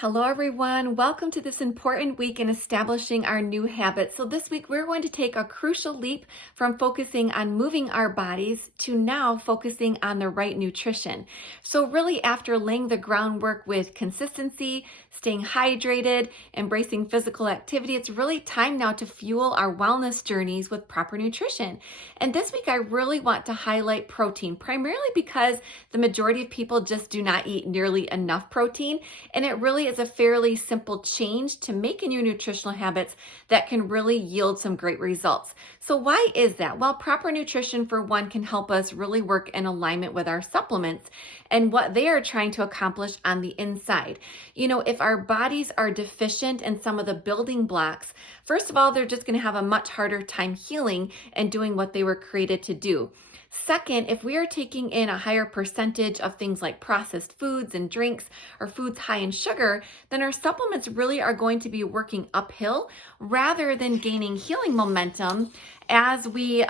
Hello, everyone. Welcome to this important week in establishing our new habits. So, this week we're going to take a crucial leap from focusing on moving our bodies to now focusing on the right nutrition. So, really, after laying the groundwork with consistency, staying hydrated, embracing physical activity, it's really time now to fuel our wellness journeys with proper nutrition. And this week, I really want to highlight protein, primarily because the majority of people just do not eat nearly enough protein. And it really is a fairly simple change to make in your nutritional habits that can really yield some great results. So why is that? Well, proper nutrition for one can help us really work in alignment with our supplements and what they are trying to accomplish on the inside. If our bodies are deficient in some of the building blocks, first of all, they're just going to have a much harder time healing and doing what they were created to do. Second, if we are taking in a higher percentage of things like processed foods and drinks or foods high in sugar, then our supplements really are going to be working uphill rather than gaining healing momentum as we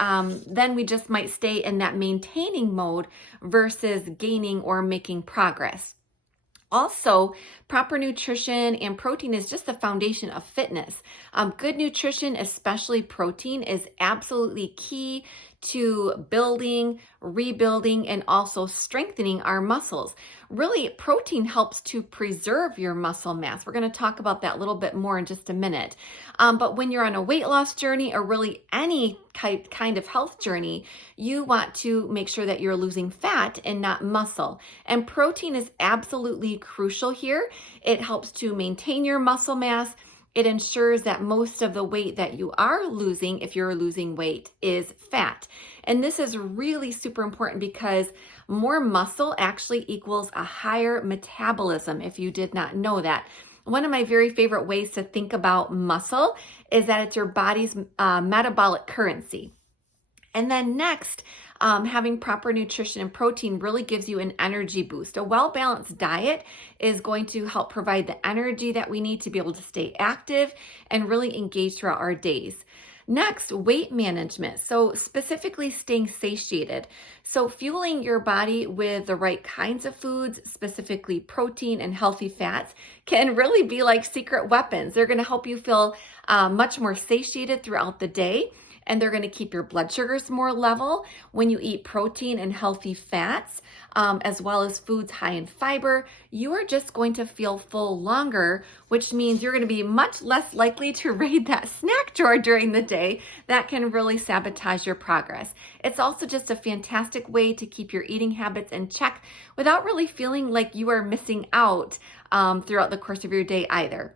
just might stay in that maintaining mode versus gaining or making progress. Also, proper nutrition and protein is just the foundation of fitness. Good nutrition, especially protein, is absolutely key to building, rebuilding, and also strengthening our muscles. Really, protein helps to preserve your muscle mass. We're going to talk about that a little bit more in just a minute. But when you're on a weight loss journey or really any kind of health journey, you want to make sure that you're losing fat and not muscle. And protein is absolutely crucial here. It helps to maintain your muscle mass. It ensures that most of the weight that you are losing, if you're losing weight, is fat. And this is really super important because more muscle actually equals a higher metabolism, if you did not know that. One of my very favorite ways to think about muscle is that it's your body's metabolic currency. And then next, having proper nutrition and protein really gives you an energy boost. A well-balanced diet is going to help provide the energy that we need to be able to stay active and really engage throughout our days. Next, weight management. So specifically staying satiated. So fueling your body with the right kinds of foods, specifically protein and healthy fats, can really be like secret weapons. They're going to help you feel much more satiated throughout the day. And they're going to keep your blood sugars more level when you eat protein and healthy fats, as well as foods high in fiber. You are just going to feel full longer, which means you're going to be much less likely to raid that snack drawer during the day. That can really sabotage your progress. It's also just a fantastic way to keep your eating habits in check without really feeling like you are missing out throughout the course of your day either.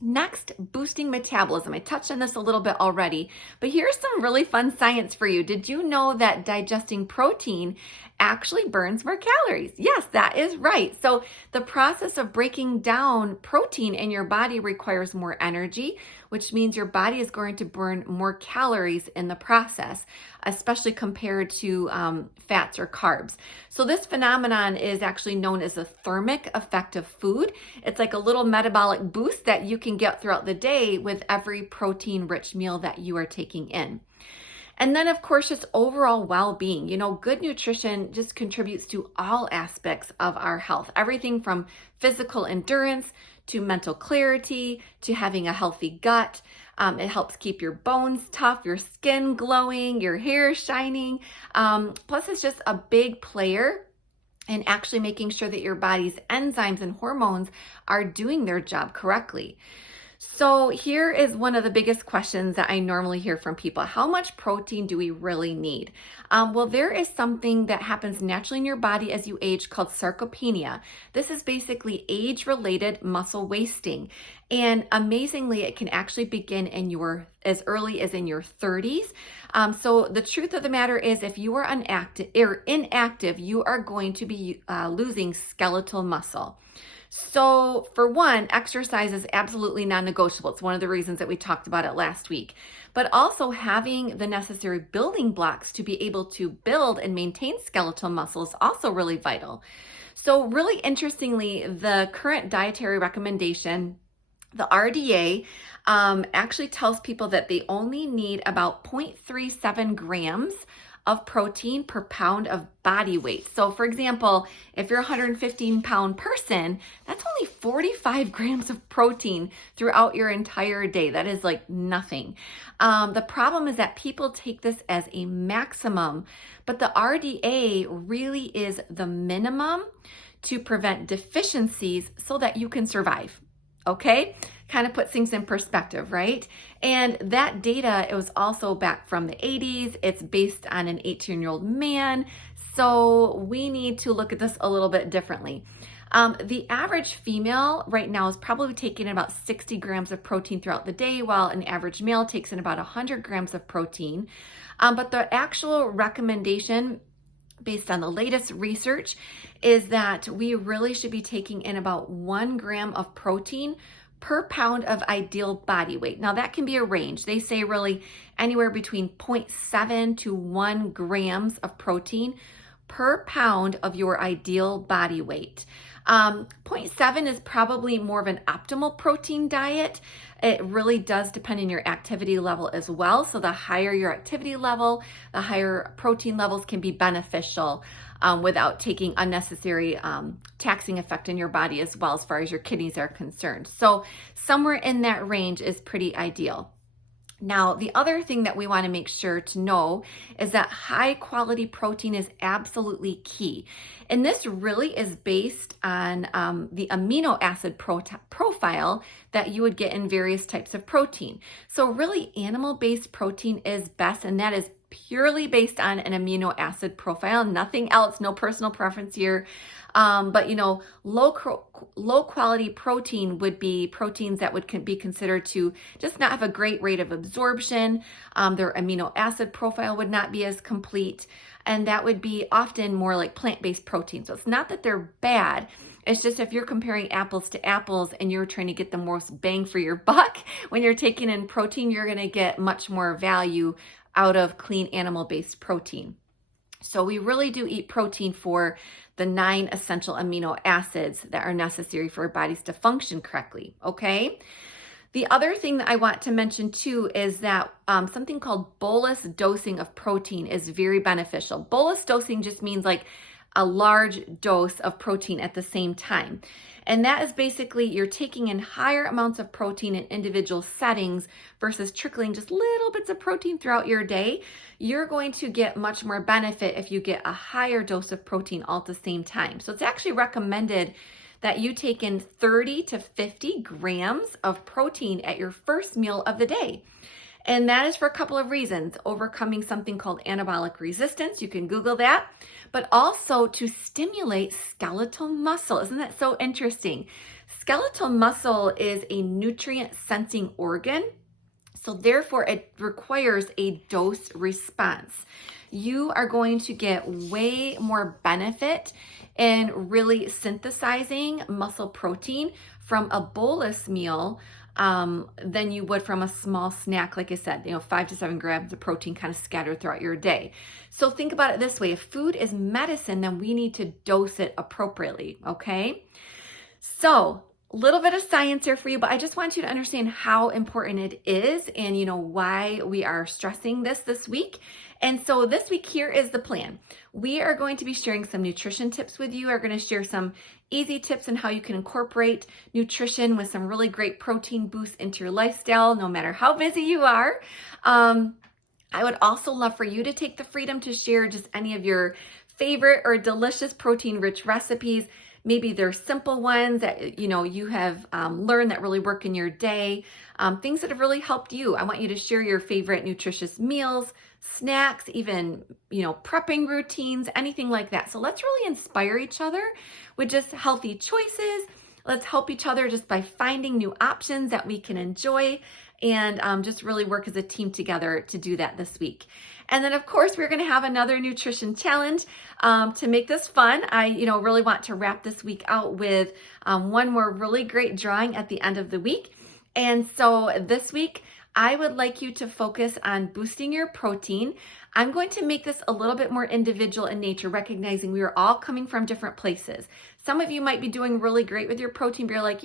Next, boosting metabolism. I touched on this a little bit already, but here's some really fun science for you. Did you know that digesting protein actually burns more calories? Yes, that is right. So the process of breaking down protein in your body requires more energy, which means your body is going to burn more calories in the process, especially compared to fats or carbs. So this phenomenon is actually known as the thermic effect of food. It's like a little metabolic boost that you can get throughout the day with every protein-rich meal that you are taking in. And then, of course, just overall well-being. Good nutrition just contributes to all aspects of our health, everything from physical endurance to mental clarity to having a healthy gut. It helps keep your bones tough, your skin glowing, your hair shining. Plus, it's just a big player in actually making sure that your body's enzymes and hormones are doing their job correctly. So here is one of the biggest questions that I normally hear from people. How much protein do we really need? Well, there is something that happens naturally in your body as you age called sarcopenia. This is basically age-related muscle wasting. And amazingly, it can actually begin as early as in your 30s. So the truth of the matter is if you are inactive, you are going to be losing skeletal muscle. So for one, exercise is absolutely non-negotiable. It's one of the reasons that we talked about it last week. But also having the necessary building blocks to be able to build and maintain skeletal muscle is also really vital. So really interestingly, the current dietary recommendation, the RDA, actually tells people that they only need about 0.37 grams of protein per pound of body weight. So for example, if you're a 115-pound person, that's only 45 grams of protein throughout your entire day. That is like nothing. The problem is that people take this as a maximum, but the RDA really is the minimum to prevent deficiencies so that you can survive. Okay? Kind of puts things in perspective, right? And that data, it was also back from the 80s. It's based on an 18-year-old man. So we need to look at this a little bit differently. The average female right now is probably taking about 60 grams of protein throughout the day, while an average male takes in about 100 grams of protein. But the actual recommendation based on the latest research is that we really should be taking in about 1 gram of protein per pound of ideal body weight. Now that can be a range. They say really anywhere between 0.7 to 1 grams of protein per pound of your ideal body weight. 0.7 is probably more of an optimal protein diet. It really does depend on your activity level as well. So the higher your activity level, the higher protein levels can be beneficial without taking unnecessary taxing effect in your body as well as far as your kidneys are concerned. So somewhere in that range is pretty ideal. Now, the other thing that we want to make sure to know is that high quality protein is absolutely key. And this really is based on the amino acid profile that you would get in various types of protein. So really animal-based protein is best, and that is purely based on an amino acid profile, nothing else, no personal preference here. But low quality protein would be proteins that would be considered to just not have a great rate of absorption. Their amino acid profile would not be as complete, and that would be often more like plant-based protein. So it's not that they're bad. It's just if you're comparing apples to apples and you're trying to get the most bang for your buck, when you're taking in protein, you're going to get much more value out of clean animal-based protein. So we really do eat protein for the 9 essential amino acids that are necessary for our bodies to function correctly, okay? The other thing that I want to mention too is that something called bolus dosing of protein is very beneficial. Bolus dosing just means like a large dose of protein at the same time. And that is basically you're taking in higher amounts of protein in individual settings versus trickling just little bits of protein throughout your day. You're going to get much more benefit if you get a higher dose of protein all at the same time. So it's actually recommended that you take in 30 to 50 grams of protein at your first meal of the day. And that is for a couple of reasons. Overcoming something called anabolic resistance, you can Google that, but also to stimulate skeletal muscle. Isn't that so interesting? Skeletal muscle is a nutrient sensing organ, so therefore it requires a dose response. You are going to get way more benefit in really synthesizing muscle protein from a bolus meal than you would from a small snack, like I said, 5 to 7 grams of protein kind of scattered throughout your day. So think about it this way. If food is medicine, then we need to dose it appropriately, okay? So a little bit of science here for you, but I just want you to understand how important it is and why we are stressing this week. And so this week here is the plan. We are going to be sharing some nutrition tips with you. We're going to share some easy tips on how you can incorporate nutrition with some really great protein boosts into your lifestyle, no matter how busy you are. I would also love for you to take the freedom to share just any of your favorite or delicious protein-rich recipes. Maybe they're simple ones that you have learned that really work in your day, things that have really helped you. I want you to share your favorite nutritious meals, snacks, even prepping routines, anything like that. So let's really inspire each other with just healthy choices. Let's help each other just by finding new options that we can enjoy and just really work as a team together to do that this week. And then of course, we're going to have another nutrition challenge to make this fun. I really want to wrap this week out with one more really great drawing at the end of the week. And so this week, I would like you to focus on boosting your protein. I'm going to make this a little bit more individual in nature, recognizing we are all coming from different places. Some of you might be doing really great with your protein, but you're like,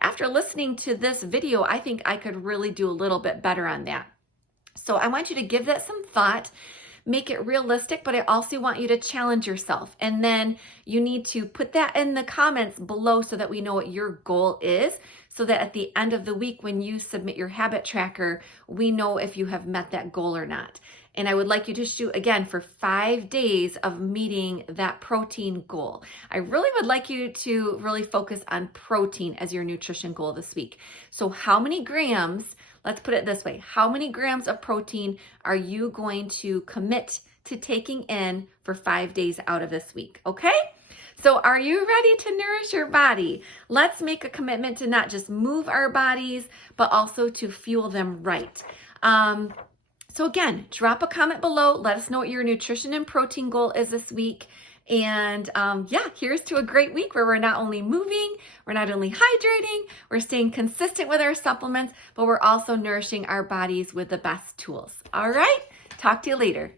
after listening to this video, I think I could really do a little bit better on that. So I want you to give that some thought. make it realistic, but I also want you to challenge yourself. And then you need to put that in the comments below so that we know what your goal is, so that at the end of the week, when you submit your habit tracker, we know if you have met that goal or not. And I would like you to shoot again for 5 days of meeting that protein goal. I really would like you to really focus on protein as your nutrition goal this week. So how many grams, let's put it this way, how many grams of protein are you going to commit to taking in for 5 days out of this week? Okay? So are you ready to nourish your body? Let's make a commitment to not just move our bodies, but also to fuel them right. So again, drop a comment below. Let us know what your nutrition and protein goal is this week. And yeah, here's to a great week where we're not only moving, we're not only hydrating, we're staying consistent with our supplements, but we're also nourishing our bodies with the best tools. All right, talk to you later.